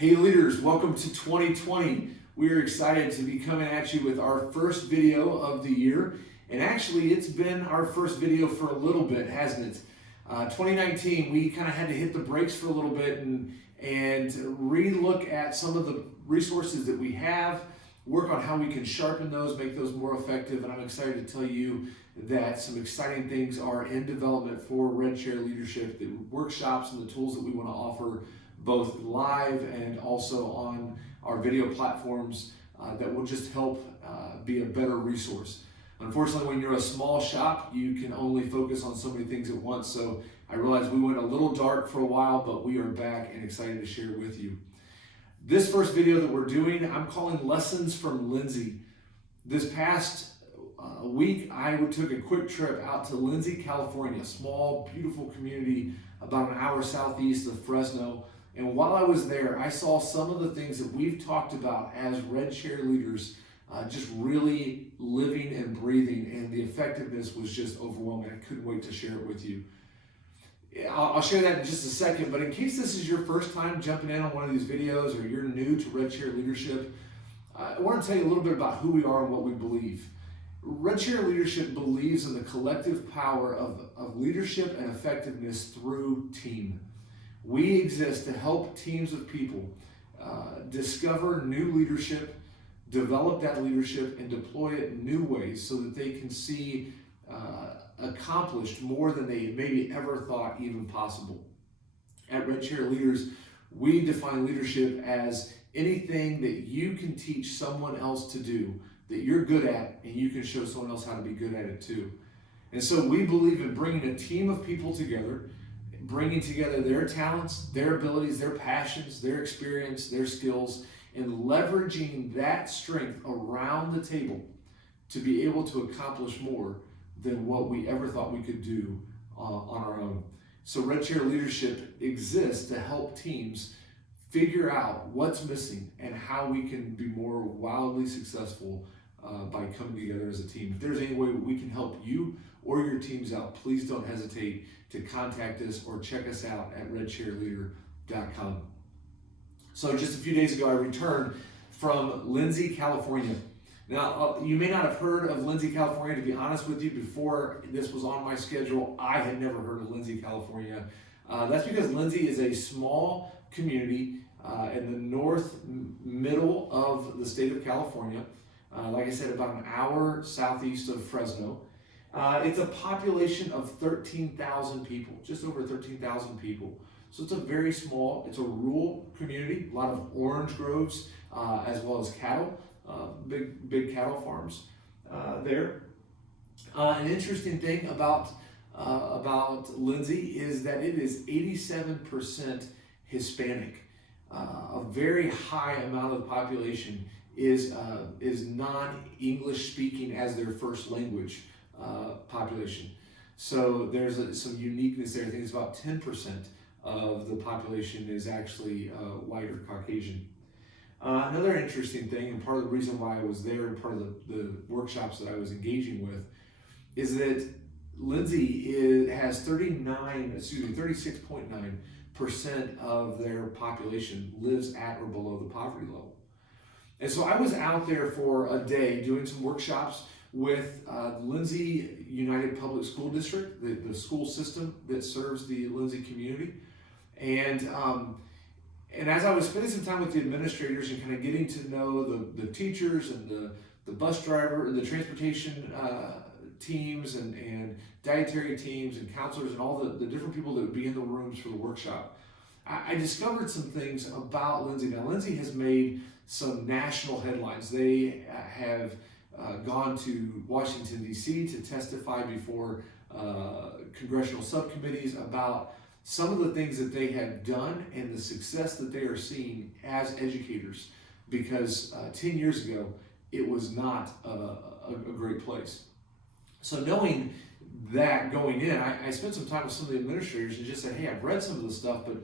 Hey leaders, welcome to 2020. We are excited to be coming at you with our first video of the year. And actually, it's been our first video for a little bit, hasn't it? 2019, we kind of had to hit the brakes for a little bit and re-look at some of the resources that we have, work on how we can sharpen those, make those more effective. And I'm excited to tell you that some exciting things are in development for Red Chair Leadership, the workshops and the tools that we want to offer both live and also on our video platforms that will just help be a better resource. Unfortunately, when you're a small shop, you can only focus on so many things at once. So I realized we went a little dark for a while, but we are back and excited to share with you. This first video that we're doing, I'm calling Lessons from Lindsay. This past week, I took a quick trip out to Lindsay, California, a small, beautiful community about an hour southeast of Fresno. And while I was there, I saw some of the things that we've talked about as Red Chair leaders just really living and breathing, and the effectiveness was just overwhelming. I couldn't wait to share it with you. I'll share that in just a second, but in case this is your first time jumping in on one of these videos or you're new to Red Chair Leadership, I want to tell you a little bit about who we are and what we believe. Red Chair Leadership believes in the collective power of leadership and effectiveness through team. We exist to help teams of people discover new leadership, develop that leadership, and deploy it in new ways so that they can see accomplished more than they maybe ever thought even possible. At Red Chair Leaders, we define leadership as anything that you can teach someone else to do that you're good at, and you can show someone else how to be good at it too. And so we believe in bringing a team of people together, bringing together their talents, their abilities, their passions, their experience, their skills, and leveraging that strength around the table to be able to accomplish more than what we ever thought we could do on our own. So Red Chair Leadership exists to help teams figure out what's missing and how we can be more wildly successful by coming together as a team. If there's any way we can help you or your teams out, please don't hesitate to contact us or check us out at redchairleader.com. So just a few days ago, I returned from Lindsay, California. Now, you may not have heard of Lindsay, California. To be honest with you, before this was on my schedule, I had never heard of Lindsay, California. That's because Lindsay is a small community in the north middle of the state of California. Like I said, about an hour southeast of Fresno. It's a population of 13,000 people, just over 13,000 people. So it's a very small, it's a rural community, a lot of orange groves, as well as cattle, big cattle farms there. An interesting thing about Lindsay is that it is 87% Hispanic. A very high amount of the population is non-English speaking as their first language population. So there's some uniqueness there. I think it's about 10% of the population is actually white or Caucasian. Another interesting thing, and part of the reason why I was there and part of the workshops that I was engaging with, is that Lindsay has 36.9% of their population lives at or below the poverty level. And so I was out there for a day doing some workshops with Lindsay United Public School District, the school system that serves the Lindsay community. And as I was spending some time with the administrators and kind of getting to know the teachers and the bus driver and the transportation teams and dietary teams and counselors and all the different people that would be in the rooms for the workshop, I discovered some things about Lindsay. Now, Lindsay has made some national headlines. They have gone to Washington, D.C. to testify before congressional subcommittees about some of the things that they have done and the success that they are seeing as educators, because 10 years ago, it was not a great place. So knowing that going in, I spent some time with some of the administrators and just said, hey, I've read some of this stuff, but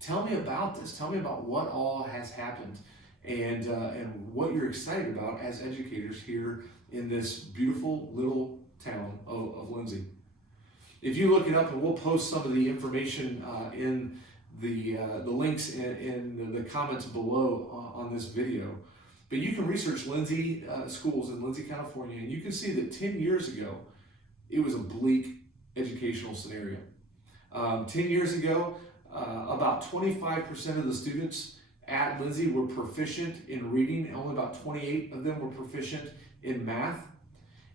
tell me about this. Tell me about what all has happened and what you're excited about as educators here in this beautiful little town of Lindsay. If you look it up, and we'll post some of the information in the links in the comments below on this video. But you can research Lindsay schools in Lindsay, California, and you can see that 10 years ago, it was a bleak educational scenario. 10 years ago, about 25% of the students at Lindsay were proficient in reading, and only about 28 of them were proficient in math.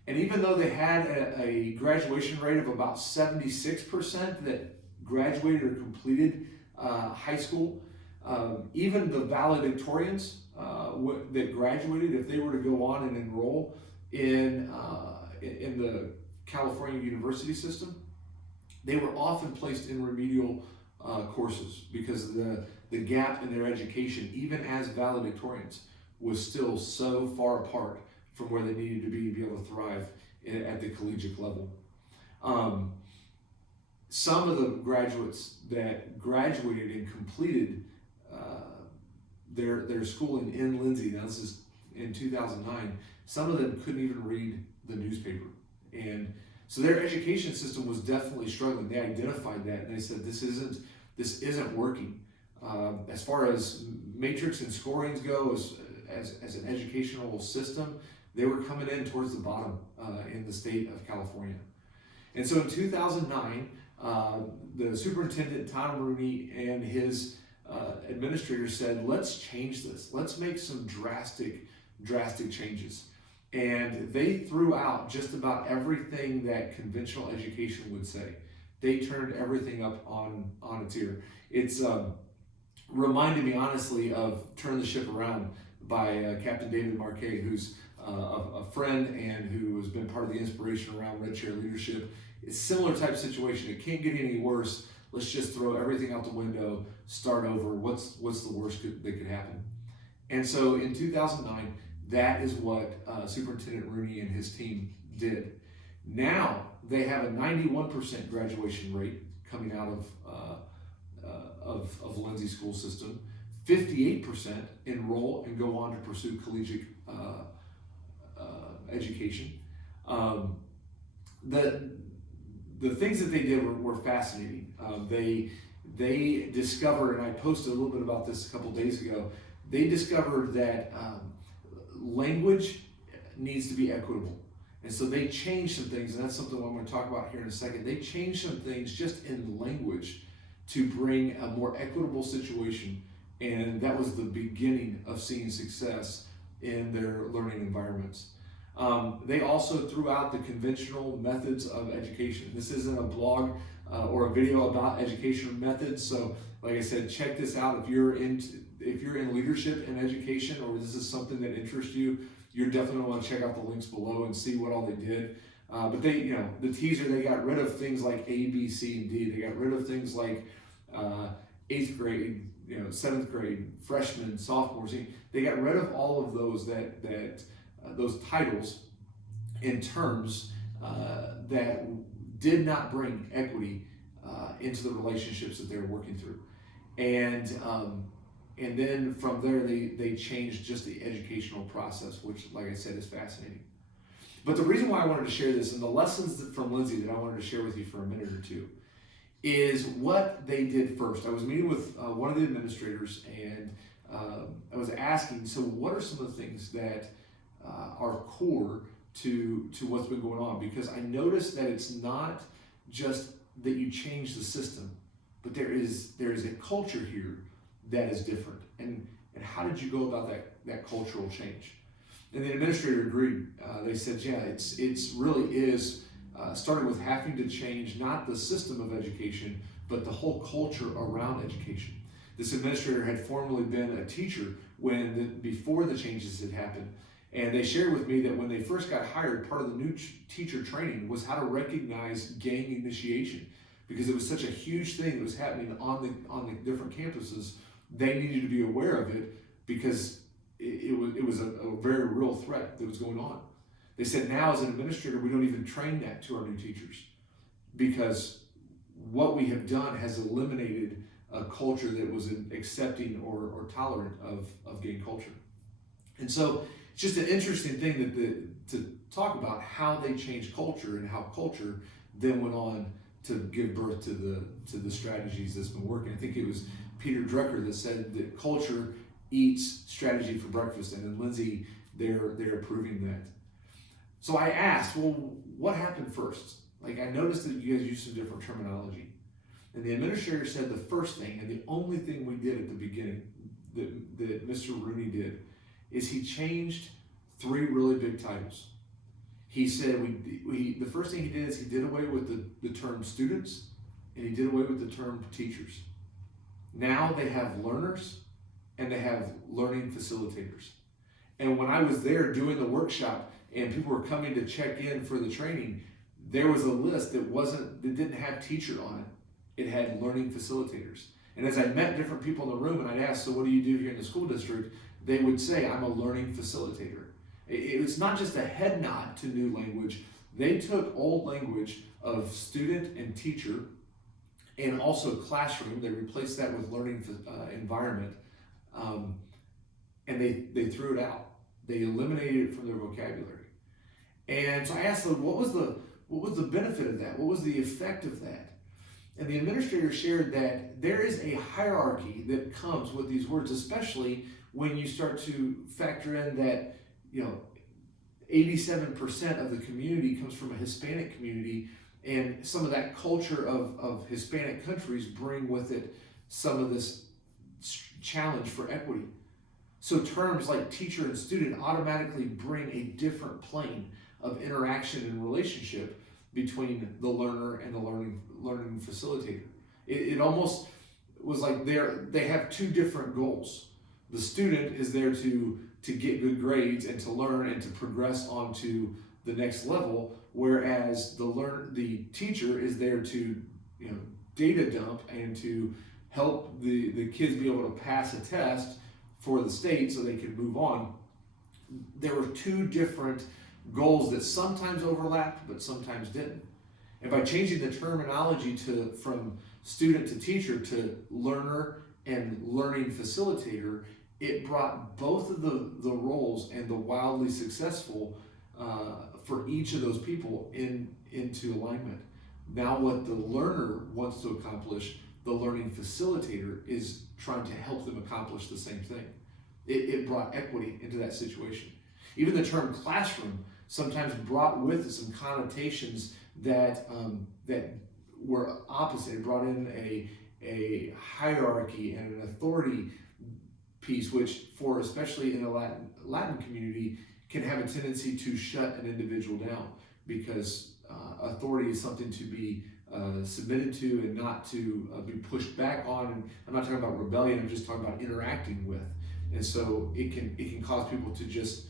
And even though they had a graduation rate of about 76% that graduated or completed high school, even the valedictorians that graduated, if they were to go on and enroll in the California university system, they were often placed in remedial courses because the gap in their education, even as valedictorians, was still so far apart from where they needed to be able to thrive at the collegiate level. Some of the graduates that graduated and completed their schooling in Lindsay, now this is in 2009, some of them couldn't even read the newspaper. And so their education system was definitely struggling. They identified that and they said, this isn't working. As far as matrix and scorings go, as an educational system, they were coming in towards the bottom in the state of California. And so in 2009, the superintendent, Tom Rooney, and his administrators said, let's change this. Let's make some drastic changes. And they threw out just about everything that conventional education would say. They turned everything up on its ear. It's reminded me, honestly, of Turn the Ship Around by Captain David Marquet, who's a friend and who has been part of the inspiration around Red Chair leadership. It's a similar type situation. It can't get any worse. Let's just throw everything out the window, start over. What's the worst that could happen? And so in 2009, that is what Superintendent Rooney and his team did. Now they have a 91% graduation rate coming out of Lindsay school system. 58% enroll and go on to pursue collegiate education. The things that they did were fascinating. They discovered, and I posted a little bit about this a couple days ago, they discovered that language needs to be equitable. And so they changed some things, and that's something I'm going to talk about here in a second. They changed some things just in language to bring a more equitable situation, and that was the beginning of seeing success in their learning environments. They also threw out the conventional methods of education. This isn't a blog or a video about education methods, so like I said, check this out. If you're in leadership and education, or this is something that interests you, you're definitely going to want to check out the links below and see what all they did. But they, the teaser, they got rid of things like A, B, C, and D. They got rid of things like 8th grade, 7th grade, freshmen, sophomores. They got rid of all of those those titles in terms that did not bring equity into the relationships that they were working through. And then from there, they changed just the educational process, which, like I said, is fascinating. But the reason why I wanted to share this, and the lessons from Lindsay that I wanted to share with you for a minute or two, is what they did first. I was meeting with one of the administrators, and I was asking, so what are some of the things that are core to what's been going on? Because I noticed that it's not just that you change the system, but there is a culture here that is different. And how did you go about that cultural change? And the administrator agreed. They said, yeah, it's really is starting with having to change not the system of education, but the whole culture around education. This administrator had formerly been a teacher before the changes had happened. And they shared with me that when they first got hired, part of the new teacher training was how to recognize gang initiation, because it was such a huge thing that was happening on the different campuses. They needed to be aware of it because it was a very real threat that was going on. They said now as an administrator, we don't even train that to our new teachers because what we have done has eliminated a culture that was accepting or tolerant of gang culture. And so it's just an interesting thing to talk about how they changed culture and how culture then went on to give birth to the strategies that's been working. I think it was Peter Drucker that said that culture eats strategy for breakfast, and then Lindsay, they're approving that. So I asked, well, what happened first? Like, I noticed that you guys used some different terminology. And the administrator said the first thing, and the only thing we did at the beginning that Mr. Rooney did, is he changed 3 really big titles. He said the first thing he did is he did away with the term students, and he did away with the term teachers. Now they have learners and they have learning facilitators. And when I was there doing the workshop and people were coming to check in for the training, there was a list that didn't have teacher on it. It had learning facilitators. And as I met different people in the room and I'd ask, so what do you do here in the school district? They would say, I'm a learning facilitator. It was not just a head nod to new language. They took old language of student and teacher and also classroom. They replaced that with learning environment. And they threw it out. They eliminated it from their vocabulary. And so I asked them, what was the benefit of that? What was the effect of that? And the administrator shared that there is a hierarchy that comes with these words, especially when you start to factor in that, 87% of the community comes from a Hispanic community, and some of that culture of Hispanic countries bring with it some of this challenge for equity. So terms like teacher and student automatically bring a different plane of interaction and relationship between the learner and the learning facilitator. It almost was like they have 2 different goals. The student is there to get good grades and to learn and to progress onto the next level, whereas the teacher is there to data dump and to help the kids be able to pass a test for the state so they can move on. There were 2 different goals that sometimes overlapped but sometimes didn't. And by changing the terminology from student to teacher to learner and learning facilitator, it brought both of the roles and the wildly successful for each of those people into alignment. Now what the learner wants to accomplish, the learning facilitator is trying to help them accomplish the same thing. It brought equity into that situation. Even the term classroom sometimes brought with it some connotations that were opposite. It brought in a hierarchy and an authority piece, which for especially in a Latin community can have a tendency to shut an individual down, because authority is something to be submitted to and not to be pushed back on. And I'm not talking about rebellion, I'm just talking about interacting with. And so it can cause people to just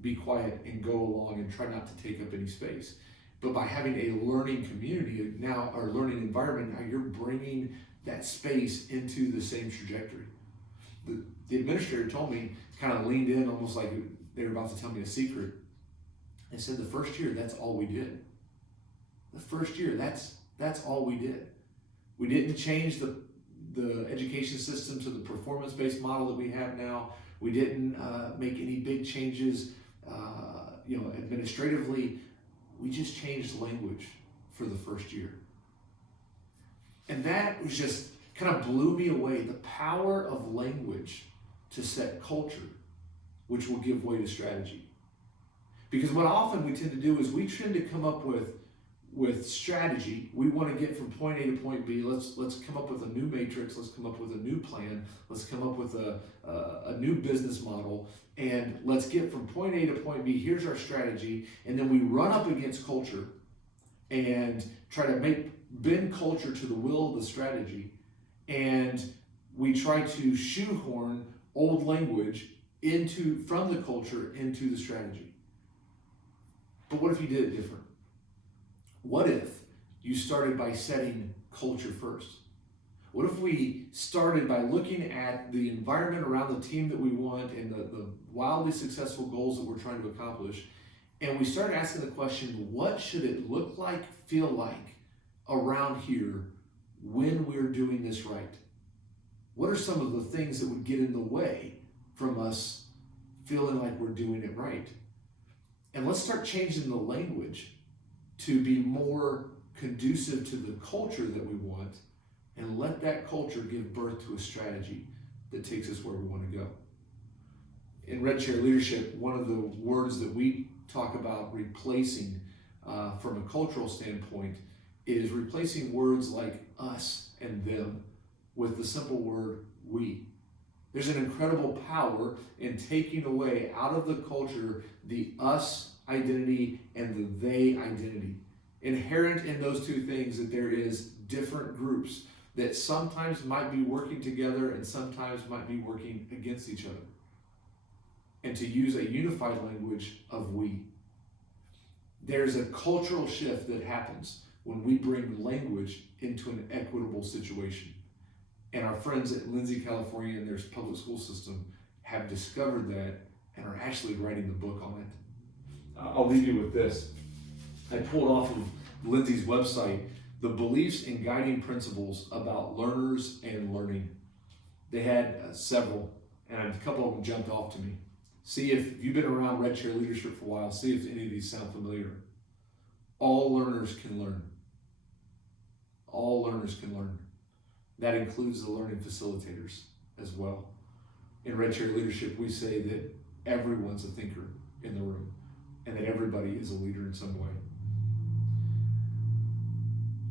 be quiet and go along and try not to take up any space. But by having a learning community now, or learning environment, now you're bringing that space into the same trajectory. The administrator told me, kind of leaned in almost like they were about to tell me a secret. They said the first year, that's all we did. The first year, that's all we did. We didn't change the education system to the performance-based model that we have now. We didn't make any big changes, administratively. We just changed language for the first year. And that was just kind of blew me away, the power of language to set culture, which will give way to strategy. Because what often we tend to do is we tend to come up with strategy. We want to get from point A to point B. Let's come up with a new matrix. Let's come up with a new plan. Let's come up with a new business model. And let's get from point A to point B. Here's our strategy. And then we run up against culture and try to bend culture to the will of the strategy. And we try to shoehorn old language from the culture into the strategy. But what if you did it different? What if you started by setting culture first? What if we started by looking at the environment around the team that we want and the wildly successful goals that we're trying to accomplish, and we started asking the question, what should it look like, feel like around here when we're doing this right? What are some of the things that would get in the way from us feeling like we're doing it right? And let's start changing the language to be more conducive to the culture that we want, and let that culture give birth to a strategy that takes us where we want to go. In Red Chair Leadership, one of the words that we talk about replacing from a cultural standpoint is replacing words like us and them with the simple word we. There's an incredible power in taking away out of the culture the us identity and the they identity. Inherent in those two things that there is different groups that sometimes might be working together and sometimes might be working against each other. And to use a unified language of we. There's a cultural shift that happens when we bring language into an equitable situation. And our friends at Lindsay, California, and their public school system have discovered that and are actually writing the book on it. I'll leave you with this. I pulled off of Lindsay's website the beliefs and guiding principles about learners and learning. They had several, and a couple of them jumped off to me. See if you've been around Red Chair Leadership for a while, see if any of these sound familiar. All learners can learn. All learners can learn. That includes the learning facilitators as well. In Red Chair Leadership, we say that everyone's a thinker in the room and that everybody is a leader in some way.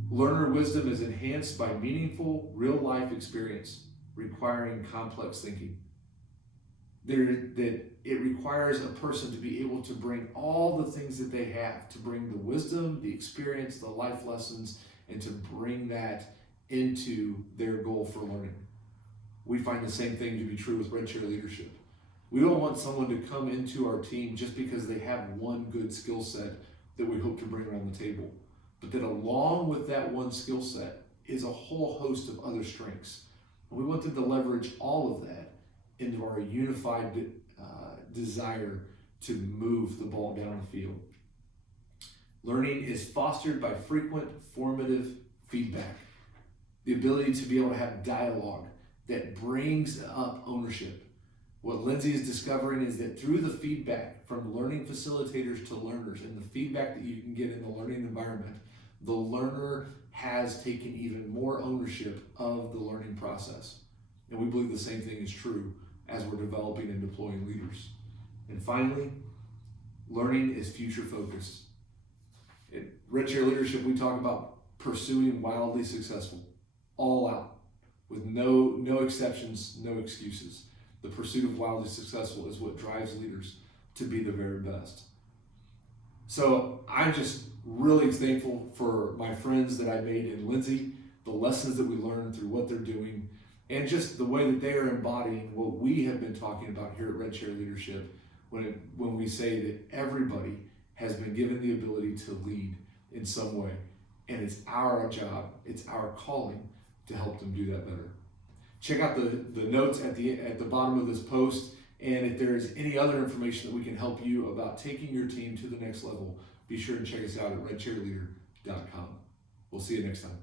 Learner wisdom is enhanced by meaningful, real-life experience requiring complex thinking. That it requires a person to be able to bring all the things that they have, to bring the wisdom, the experience, the life lessons, and to bring that into their goal for learning. We find the same thing to be true with Red Chair Leadership. We don't want someone to come into our team just because they have one good skill set that we hope to bring around the table, but that along with that one skill set is a whole host of other strengths. And we want them to leverage all of that into our unified desire to move the ball down the field. Learning is fostered by frequent formative feedback. The ability to be able to have dialogue that brings up ownership. What Lindsay is discovering is that through the feedback from learning facilitators to learners and the feedback that you can get in the learning environment, the learner has taken even more ownership of the learning process. And we believe the same thing is true as we're developing and deploying leaders. And finally, learning is future focused. At Red Chair Leadership, we talk about pursuing wildly successful, all out, with no exceptions, no excuses. The pursuit of wildly successful is what drives leaders to be the very best. So I'm just really thankful for my friends that I made in Lindsay, the lessons that we learned through what they're doing, and just the way that they are embodying what we have been talking about here at Red Chair Leadership when we say that everybody has been given the ability to lead in some way. And it's our job, it's our calling to help them do that better. Check out the notes at the bottom of this post, and if there is any other information that we can help you about taking your team to the next level, be sure to check us out at redchairleader.com. We'll see you next time.